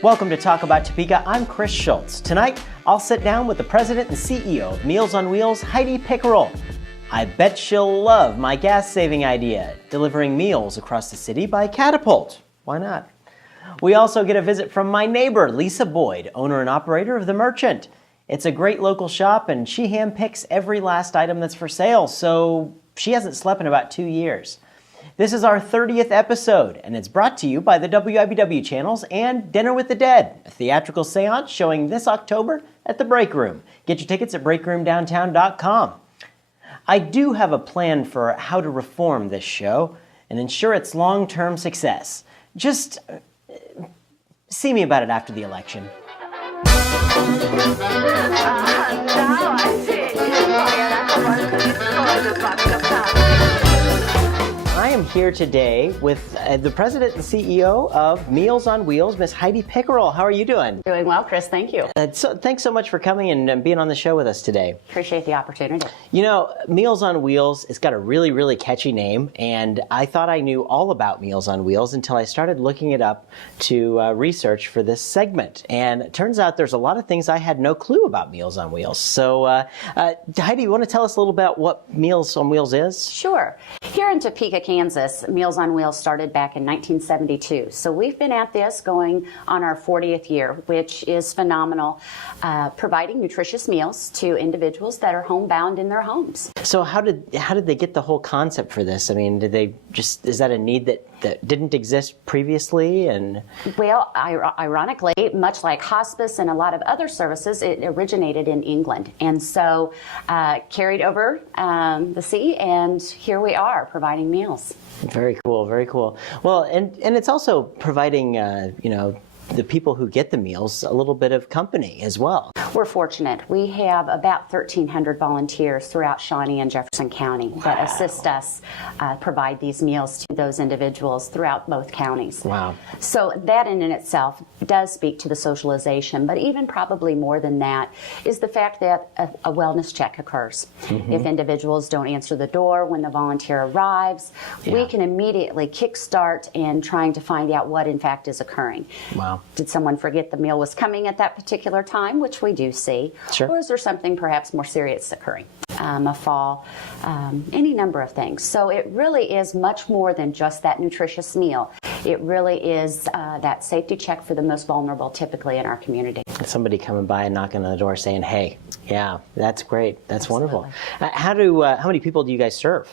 Welcome to Talk About Topeka. I'm Chris Schultz. Tonight, I'll sit down with the president and CEO of Meals on Wheels, Heidi Pickerel. I bet she'll love my gas-saving idea, delivering meals across the city by catapult. Why not? We also get a visit from my neighbor, Lisa Boyd, owner and operator of The Merchant. It's a great local shop, and she handpicks every last item that's for sale, so she hasn't slept in about 2 years. This is our 30th episode, and it's brought to you by the WIBW channels and Dinner with the Dead, a theatrical seance showing this October at the Break Room. Get your tickets at breakroomdowntown.com. I do have a plan for how to reform this show and ensure its long-term success. Just see me about it after the election. I am here today with the president and CEO of Meals on Wheels, Miss Heidi Pickerel. How are you doing? Doing well, Chris. Thank you. Thanks so much for coming and being on the show with us today. Appreciate the opportunity. You know, Meals on Wheels, it's got a really, really catchy name, and I thought I knew all about Meals on Wheels until I started looking it up to research for this segment. And it turns out there's a lot of things I had no clue about Meals on Wheels. So, Heidi, you want to tell us a little about what Meals on Wheels is? Sure. Here in Topeka, Kansas, Meals on Wheels started back in 1972. So we've been at this going on our 40th year, which is phenomenal, providing nutritious meals to individuals that are homebound in their homes. So how did they get the whole concept for this? I mean, is that a need that didn't exist previously? And well, ironically, much like hospice and a lot of other services, it originated in England, and so carried over the sea, and here we are providing meals. Very cool, very cool. Well, and it's also providing the people who get the meals a little bit of company as well. We're fortunate. We have about 1,300 volunteers throughout Shawnee and Jefferson County that assist us provide these meals to those individuals throughout both counties. Wow. So that in itself does speak to the socialization, but even probably more than that is the fact that a wellness check occurs. Mm-hmm. If individuals don't answer the door when the volunteer arrives, we can immediately kickstart in trying to find out what in fact is occurring. Wow. Did someone forget the meal was coming at that particular time, which we do see? Sure. Or is there something perhaps more serious occurring? A fall, any number of things. So it really is much more than just that nutritious meal. It really is that safety check for the most vulnerable typically in our community. Somebody coming by and knocking on the door saying, hey, yeah, that's great. That's Absolutely. Wonderful. How many people do you guys serve?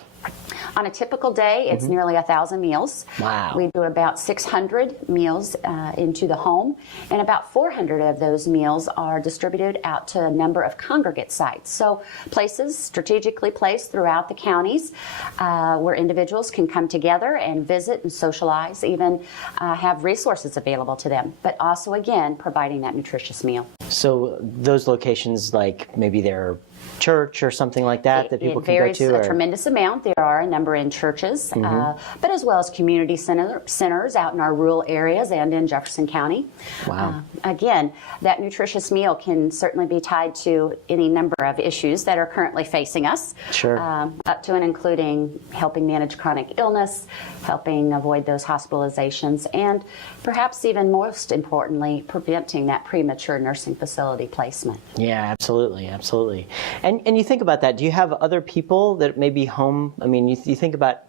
On a typical day, it's nearly 1,000 meals. Wow. We do about 600 meals into the home, and about 400 of those meals are distributed out to a number of congregate sites. So places strategically placed throughout the counties where individuals can come together and visit and socialize, even have resources available to them, but also, again, providing that nutritious meal. So those locations, like maybe they're church or something like that people can go to? It varies a tremendous amount. There are a number in churches, but as well as community centers out in our rural areas and in Jefferson County. Wow. Again, that nutritious meal can certainly be tied to any number of issues that are currently facing us. Sure. Up to and including helping manage chronic illness, helping avoid those hospitalizations, and perhaps even most importantly, preventing that premature nursing facility placement. Yeah, absolutely, absolutely. And you think about that, do you have other people that may be home? I mean, you think about,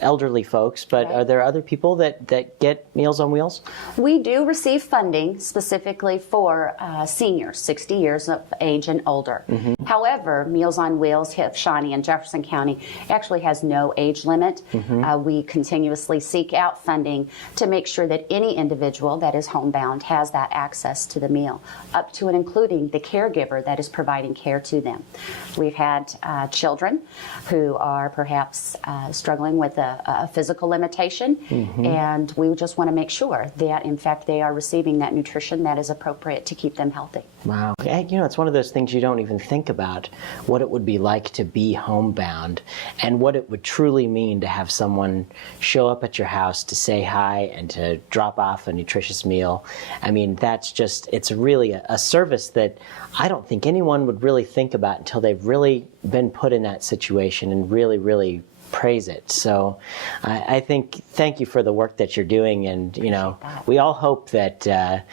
elderly folks, but Are there other people that get Meals on Wheels? We do receive funding specifically for seniors, 60 years of age and older. Mm-hmm. However, Meals on Wheels, Shawnee and Jefferson County, actually has no age limit. Mm-hmm. We continuously seek out funding to make sure that any individual that is homebound has that access to the meal, up to and including the caregiver that is providing care to them. We've had children who are perhaps struggling with a physical limitation, and we just want to make sure that, in fact, they are receiving that nutrition that is appropriate to keep them healthy. Wow. It's one of those things you don't even think about, what it would be like to be homebound and what it would truly mean to have someone show up at your house to say hi and to drop off a nutritious meal. I mean, it's really a service that I don't think anyone would really think about until they've really been put in that situation and really, really praise it. So I think, thank you for the work that you're doing. And, we all hope that,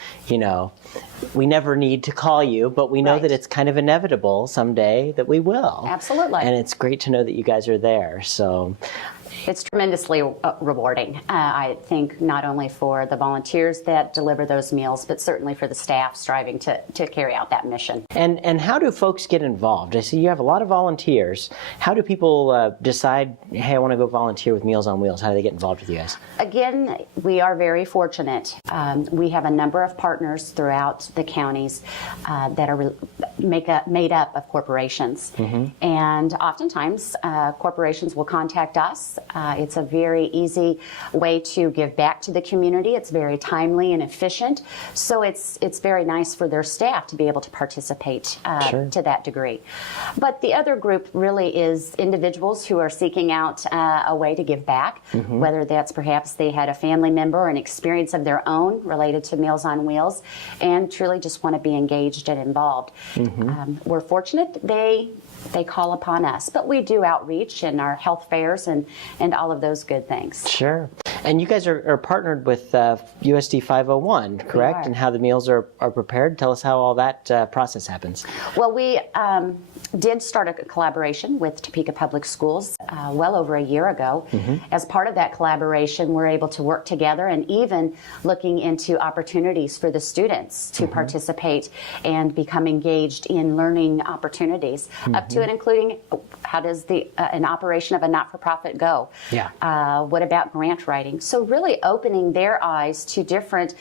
we never need to call you, but we know that it's kind of inevitable someday that we will. Absolutely. And it's great to know that you guys are there. So it's tremendously rewarding, I think, not only for the volunteers that deliver those meals, but certainly for the staff striving to carry out that mission. And how do folks get involved? I see you have a lot of volunteers. How do people decide, hey, I want to go volunteer with Meals on Wheels? How do they get involved with you guys? Again, we are very fortunate. We have a number of partners throughout the counties that are made up of corporations. And oftentimes, corporations will contact us. It's a very easy way to give back to the community. It's very timely and efficient. So it's very nice for their staff to be able to participate to that degree. But the other group really is individuals who are seeking out a way to give back, whether that's perhaps they had a family member or an experience of their own related to Meals on Wheels and truly just want to be engaged and involved. We're fortunate they call upon us, but we do outreach in our health fairs and all of those good things. Sure. And you guys are partnered with USD 501, correct? And how the meals are prepared. Tell us how all that process happens. Well, we did start a collaboration with Topeka Public Schools well over a year ago. As part of that collaboration, we're able to work together and even looking into opportunities for the students to participate and become engaged in learning opportunities, up to and including how does an operation of a not-for-profit go? What about grant writing? So really opening their eyes to different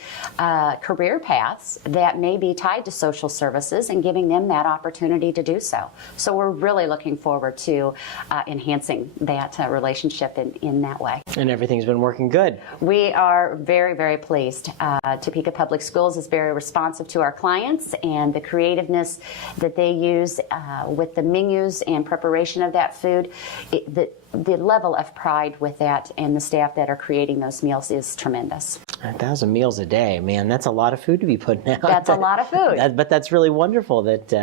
career paths that may be tied to social services and giving them that opportunity to do so. So we're really looking forward to enhancing that relationship in that way. And everything's been working good. We are very, very pleased. Topeka Public Schools is very responsive to our clients, and the creativeness that they use with the menus and preparation of that food, the level of pride with that and the staff that are creating those meals is tremendous. 1,000 meals a day, man, that's a lot of food to be putting out. That's a lot of food. But that's really wonderful that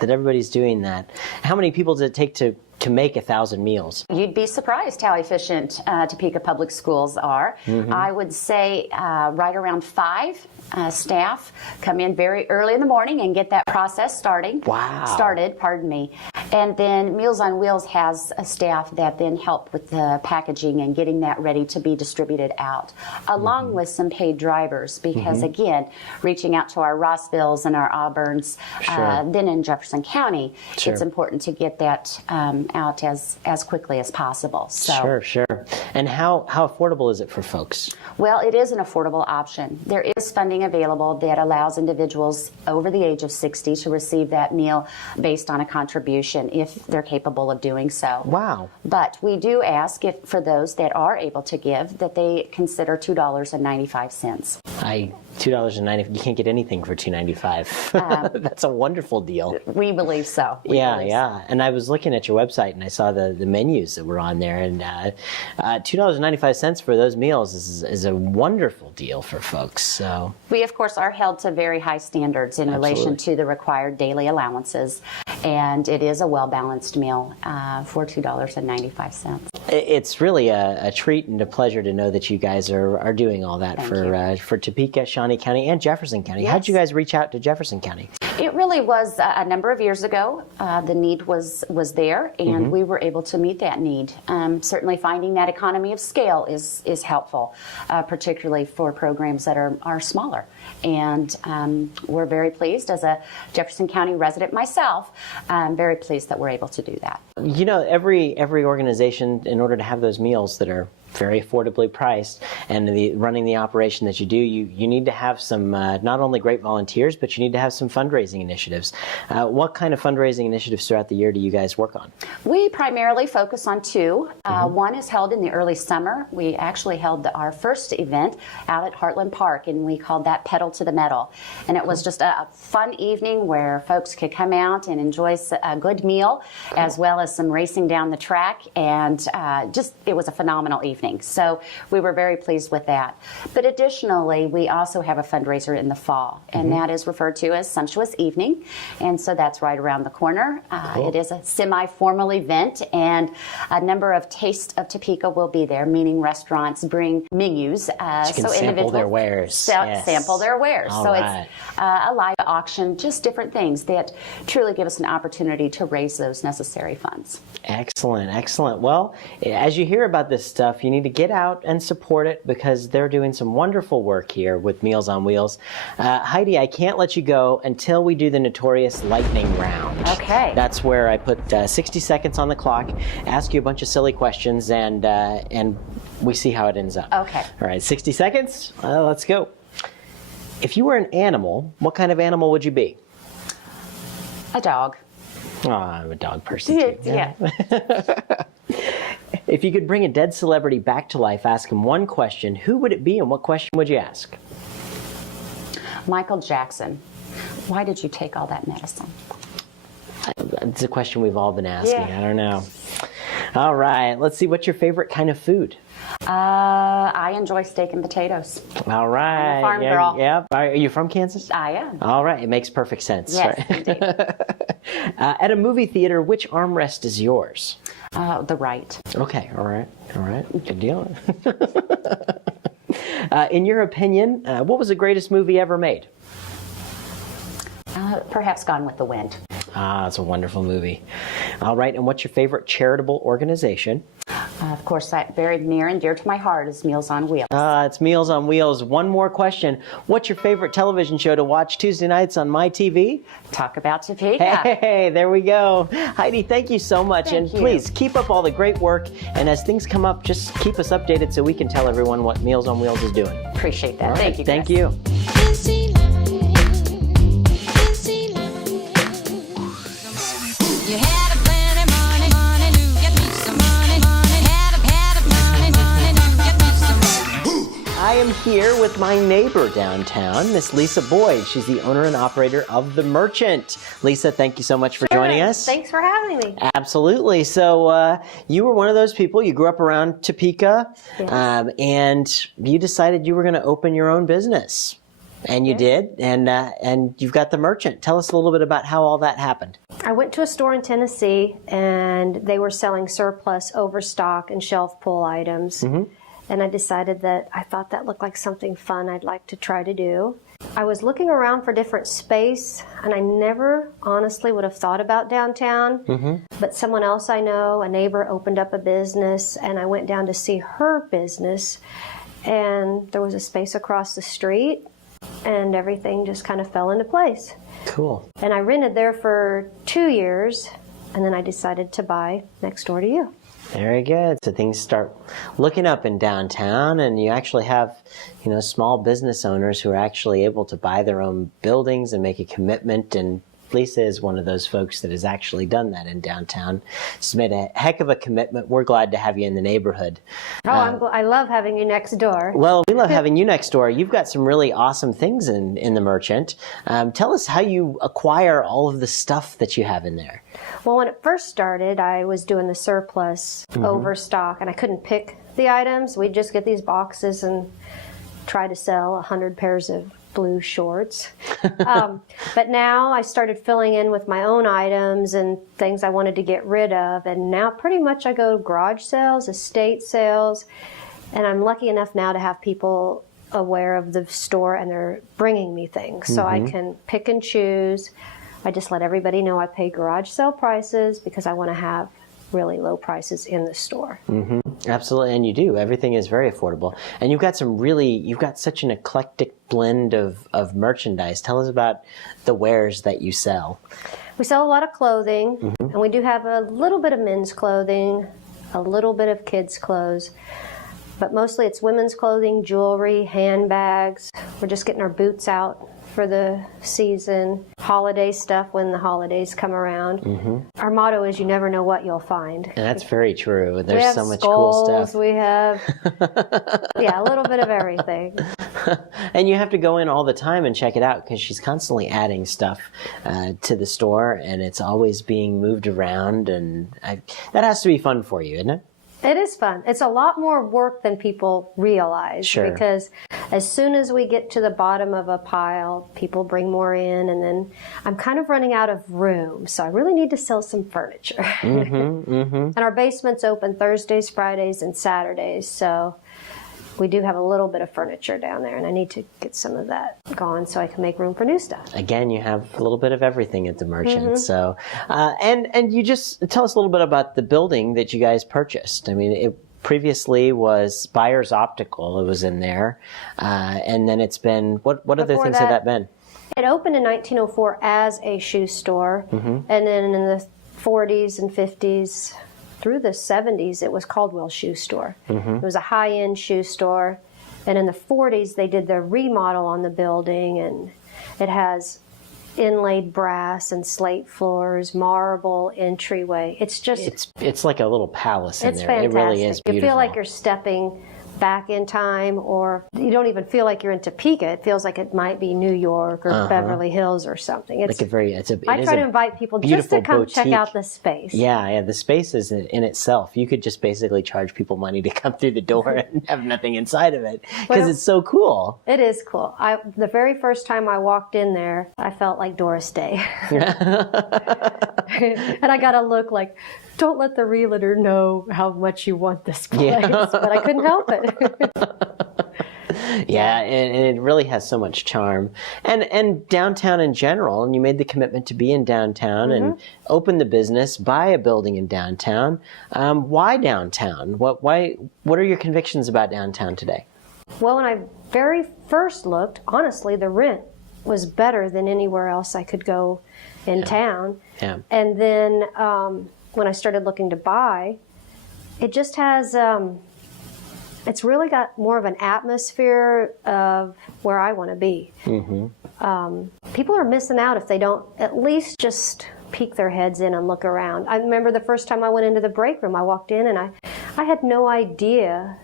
everybody's doing that. How many people does it take to make 1,000 meals? You'd be surprised how efficient Topeka Public Schools are. I would say right around 5 staff come in very early in the morning and get that process started. Pardon me. And then Meals on Wheels has a staff that then help with the packaging and getting that ready to be distributed out, along with some paid drivers, because again, reaching out to our Rossvilles and our Auburns, then in Jefferson County, it's important to get that out as quickly as possible. So. Sure. And how affordable is it for folks? Well, it is an affordable option. There is funding available that allows individuals over the age of 60 to receive that meal based on a contribution if they're capable of doing so. Wow. But we do ask if for those that are able to give that they consider $2.95. $2.90. You can't get anything for $2.95. That's a wonderful deal. We believe so. Yeah. And I was looking at your website and I saw the menus that were on there, and $2.95 for those meals is a wonderful deal for folks. So we of course are held to very high standards in relation to the required daily allowances, and it is a well-balanced meal for $2.95. It's really a treat and a pleasure to know that you guys are doing all that for Topeka, Shawnee County, and Jefferson County. How did you guys reach out to Jefferson County? It really was a number of years ago. The need was there, and we were able to meet that need. Certainly finding that economy of scale is helpful, particularly for programs that are smaller. And we're very pleased, as a Jefferson County resident myself, I'm very pleased that we're able to do that. You know, every organization, in order to have those meals that are very affordably priced and running the operation that you do, you need to have some not only great volunteers, but you need to have some fundraising initiatives. What kind of fundraising initiatives throughout the year do you guys work on? We primarily focus on 2. One is held in the early summer. We actually held our first event out at Heartland Park, and we called that Pedal to the Metal. And it was just a fun evening where folks could come out and enjoy a good meal, as well as some racing down the track. And it was a phenomenal evening. evening. So we were very pleased with that. But additionally, we also have a fundraiser in the fall, and that is referred to as Sumptuous Evening. And so that's right around the corner. Cool. It is a semi-formal event, and a number of Taste of Topeka will be there, meaning restaurants bring menus. You can sample their wares. Sample their wares. All so right. it's a live auction, just different things that truly give us an opportunity to raise those necessary funds. Excellent, excellent. Well, as you hear about this stuff, you need to get out and support it because they're doing some wonderful work here with Meals on Wheels. Heidi, I can't let you go until we do the notorious lightning round. Okay. That's where I put 60 seconds on the clock, ask you a bunch of silly questions, and we see how it ends up. Okay. All right, 60 seconds. Let's go. If you were an animal, what kind of animal would you be? A dog. Oh, I'm a dog person too. Yeah. If you could bring a dead celebrity back to life, ask him one question, who would it be and what question would you ask? Michael Jackson. Why did you take all that medicine? It's a question we've all been asking. Yeah. I don't know. All right. Let's see. What's your favorite kind of food? I enjoy steak and potatoes. All right. I'm a farm girl. Yeah. Are you from Kansas? I am. All right. It makes perfect sense. Yes, right? indeed. At a movie theater, which armrest is yours? The right. Okay. All right. All right. Good deal. In your opinion, what was the greatest movie ever made? Perhaps Gone with the Wind. Ah, it's a wonderful movie. All right, and what's your favorite charitable organization? Of course, that very near and dear to my heart is Meals on Wheels. It's Meals on Wheels. One more question. What's your favorite television show to watch Tuesday nights on my TV? Talk about Topeka. Hey, there we go. Heidi, thank you so much. Thank you. Please keep up all the great work. And as things come up, just keep us updated so we can tell everyone what Meals on Wheels is doing. Appreciate that. All right, Thank you. Thank Chris. you. You had a plenty money to get me some money. Had a money to get me some money. I am here with my neighbor downtown, Miss Lisa Boyd. She's the owner and operator of The Merchant. Lisa, thank you so much for joining us. Thanks for having me. Absolutely. So you were one of those people, you grew up around Topeka, Yes. and you decided you were going to open your own business. And you did, and you've got The Merchant. Tell us a little bit about how all that happened. I went to a store in Tennessee, and they were selling surplus, overstock, and shelf pull items. And I decided that I thought that looked like something fun I'd like to try to do. I was looking around for different space, and I never honestly would have thought about downtown. But someone else I know, a neighbor, opened up a business, and I went down to see her business, and there was a space across the street, and everything just kind of fell into place. Cool. And I rented there for 2 years, and then I decided to buy next door to you. Very good. So things start looking up in downtown, and you actually have, small business owners who are actually able to buy their own buildings and make a commitment. And Lisa is one of those folks that has actually done that in downtown. She's made a heck of a commitment. We're glad to have you in the neighborhood. I love having you next door. Well, we love having you next door. You've got some really awesome things in The Merchant. Tell us how you acquire all of the stuff that you have in there. Well, when it first started, I was doing the surplus overstock, and I couldn't pick the items. We'd just get these boxes and try to sell 100 pairs of blue shorts. But now I started filling in with my own items and things I wanted to get rid of. And now pretty much I go to garage sales, estate sales, and I'm lucky enough now to have people aware of the store and they're bringing me things. So I can pick and choose. I just let everybody know I pay garage sale prices because I want to have really low prices in the store. Absolutely, and you do. Everything is very affordable. And you've got such an eclectic blend of merchandise. Tell us about the wares that you sell. We sell a lot of clothing, and we do have a little bit of men's clothing, a little bit of kids' clothes, but mostly it's women's clothing, jewelry, handbags. We're just getting our boots out for the season, holiday stuff when the holidays come around. Our motto is you never know what you'll find. And that's very true. We There's have so much skulls, cool stuff. we have, a little bit of everything. And you have to go in all the time and check it out because she's constantly adding stuff to the store, and it's always being moved around, and that has to be fun for you, isn't it? It is fun. It's a lot more work than people realize. Sure. Because as soon as we get to the bottom of a pile, people bring more in, and then I'm kind of running out of room. So I really need to sell some furniture. And our basement's open Thursdays, Fridays, and Saturdays. So we do have a little bit of furniture down there, and I need to get some of that gone so I can make room for new stuff. Again, you have a little bit of everything at the merchant. So, and you just tell us a little bit about the building that you guys purchased. I mean, it previously was Byers Optical. It was in there, and then it's been what other Before things have that been? It opened in 1904 as a shoe store, and then in the 40s and 50s, through the 70s, it was Caldwell Shoe Store. It was a high-end shoe store. And in the 40s, they did the remodel on the building, and it has inlaid brass and slate floors, marble entryway. It's just... It's like a little palace in It's there. fantastic. It really is beautiful. You feel like you're stepping back in time, or you don't even feel like you're in Topeka. It feels like it might be New York or Beverly Hills or something. It's like I try to invite people just to come check out the space. Yeah, the space is in itself. You could just basically charge people money to come through the door and have nothing inside of it because it's so cool. It is cool. The very first time I walked in there, I felt like Doris Day. And I got a look like, don't let the realtor know how much you want this place. But I couldn't help it. Yeah, and it really has so much charm. And downtown in general, and you made the commitment to be in downtown and open the business, buy a building in downtown. Why downtown? What are your convictions about downtown today? Well, when I very first looked, honestly, the rent was better than anywhere else I could go in town. Yeah. And then when I started looking to buy, it just has... it's really got more of an atmosphere of where I want to be. People are missing out if they don't at least just peek their heads in and look around. I remember the first time I went into the break room, I walked in and I had no idea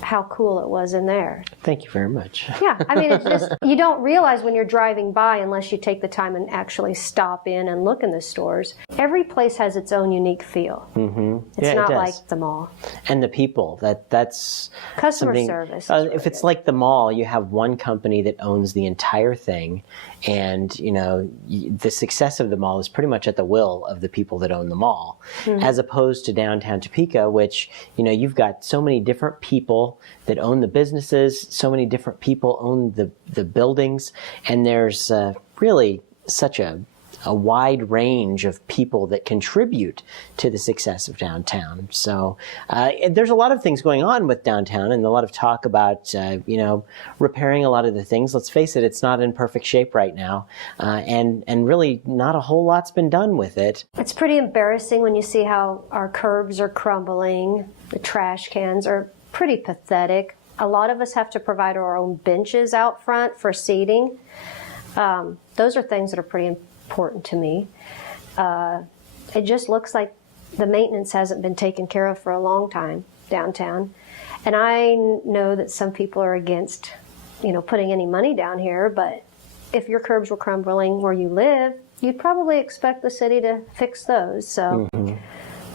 how cool it was in there. Thank you very much. Yeah, I mean, it's just, you don't realize when you're driving by unless you take the time and actually stop in and look in the stores. Every place has its own unique feel. It's not like the mall. And the people, that's Customer something- service. if it's like the mall, you have one company that owns the entire thing, and the success of the mall is pretty much at the will of the people that own the mall, as opposed to downtown Topeka, which you've got so many different people that own the businesses, so many different people own the buildings, and there's really such a wide range of people that contribute to the success of downtown. So there's a lot of things going on with downtown, and a lot of talk about repairing a lot of the things. Let's face it, it's not in perfect shape right now, and really not a whole lot's been done with it. It's pretty embarrassing when you see how our curbs are crumbling, the trash cans are pretty pathetic. A lot of us have to provide our own benches out front for seating. Those are things that are pretty important to me. It just looks like the maintenance hasn't been taken care of for a long time downtown. And I know that some people are against, putting any money down here, but if your curbs were crumbling where you live, you'd probably expect the city to fix those. So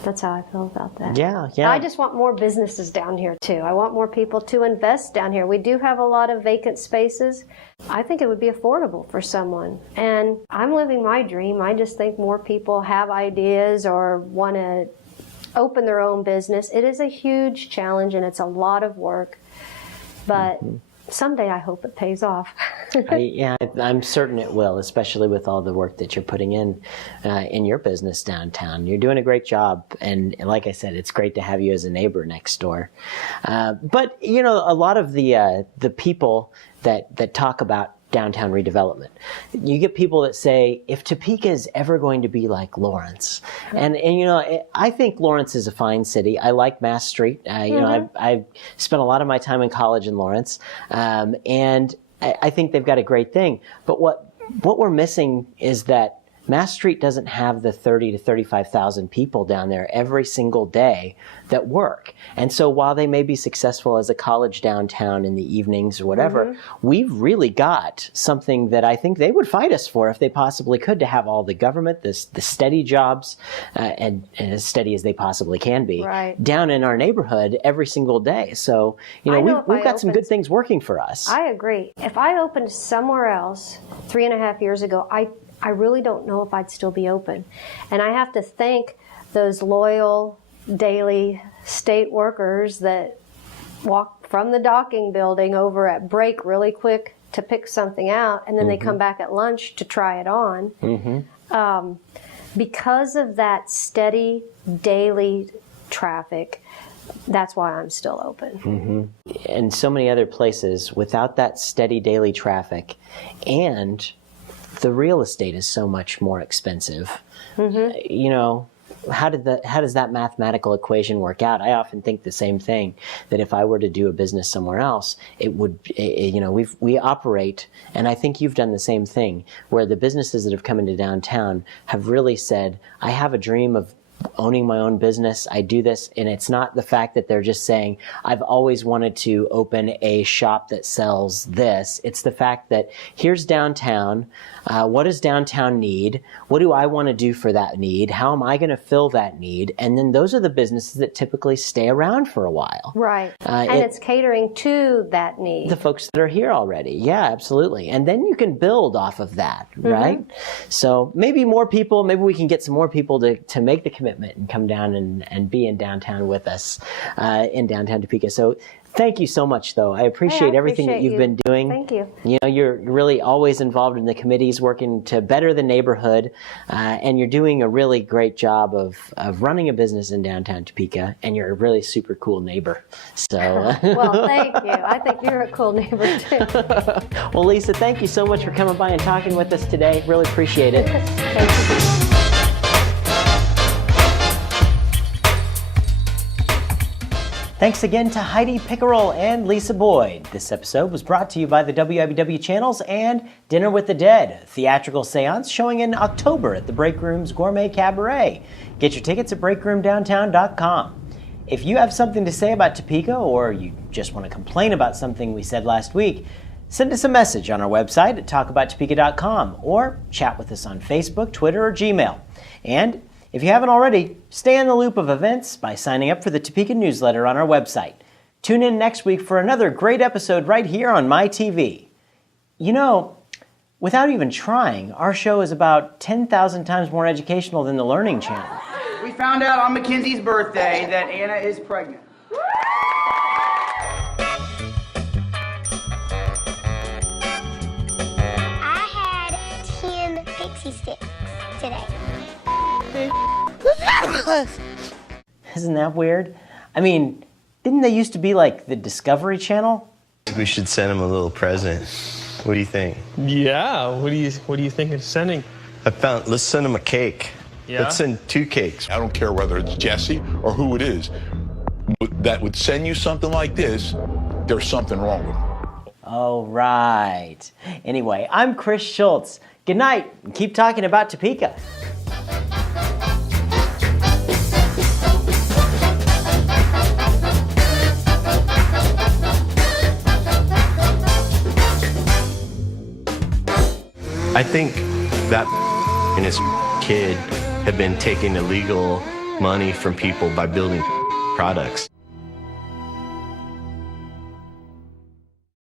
that's how I feel about that. Yeah. I just want more businesses down here, too. I want more people to invest down here. We do have a lot of vacant spaces. I think it would be affordable for someone. And I'm living my dream. I just think more people have ideas or want to open their own business. It is a huge challenge, and it's a lot of work. But someday I hope it pays off. I'm certain it will, especially with all the work that you're putting in your business downtown. You're doing a great job, and like I said, it's great to have you as a neighbor next door. But a lot of the people that talk about downtown redevelopment, you get people that say, if Topeka is ever going to be like Lawrence, and I think Lawrence is a fine city. I like Mass Street. I've spent a lot of my time in college in Lawrence, and I think they've got a great thing. But what we're missing is that Mass Street doesn't have the 30 to 35,000 people down there every single day that work. And so while they may be successful as a college downtown in the evenings or whatever, we've really got something that I think they would fight us for if they possibly could, to have all the government, the steady jobs, and as steady as they possibly can be, down in our neighborhood every single day. So, we've got some good things working for us. I agree. If I opened somewhere else 3.5 years ago, I really don't know if I'd still be open. And I have to thank those loyal daily state workers that walk from the docking building over at break really quick to pick something out, and then they come back at lunch to try it on. Because of that steady daily traffic, that's why I'm still open. And so many other places, without that steady daily traffic, and the real estate is so much more expensive. How does that mathematical equation work out? I often think the same thing, that if I were to do a business somewhere else, it would, we operate, and I think you've done the same thing, where the businesses that have come into downtown have really said, I have a dream of owning my own business. I do this, and it's not the fact that they're just saying, I've always wanted to open a shop that sells this. It's the fact that here's downtown. What does downtown need? What do I want to do for that need? How am I going to fill that need? And then those are the businesses that typically stay around for a while. Right. And it's catering to that need. The folks that are here already. Yeah, absolutely. And then you can build off of that, right? So maybe more people, maybe we can get some more people to make the commitment and come down and be in downtown with us in downtown Topeka. So thank you so much, though. I appreciate everything that you've been doing. Thank you. You're really always involved in the committees, working to better the neighborhood, and you're doing a really great job of running a business in downtown Topeka, and you're a really super cool neighbor. So, well, thank you. I think you're a cool neighbor, too. Well, Lisa, thank you so much for coming by and talking with us today. Really appreciate it. Thank you. Thanks again to Heidi Pickerel and Lisa Boyd. This episode was brought to you by the WIBW channels and Dinner with the Dead, a theatrical seance showing in October at the Break Room's Gourmet Cabaret. Get your tickets at breakroomdowntown.com. If you have something to say about Topeka, or you just want to complain about something we said last week, send us a message on our website at talkabouttopeka.com, or chat with us on Facebook, Twitter, or Gmail. And if you haven't already, stay in the loop of events by signing up for the Topeka newsletter on our website. Tune in next week for another great episode right here on MyTV. Without even trying, our show is about 10,000 times more educational than the Learning Channel. We found out on Mackenzie's birthday that Anna is pregnant. I had 10 pixie sticks today. Isn't that weird? I mean, didn't they used to be like the Discovery Channel? We should send him a little present. What do you think? Yeah, what do you think of sending? Let's send him a cake. Yeah? Let's send 2 cakes. I don't care whether it's Jesse or who it is that would send you something like this. There's something wrong with him. Oh, right. Anyway, I'm Chris Schultz. Good night, and keep talking about Topeka. I think that and his kid have been taking illegal money from people by building products.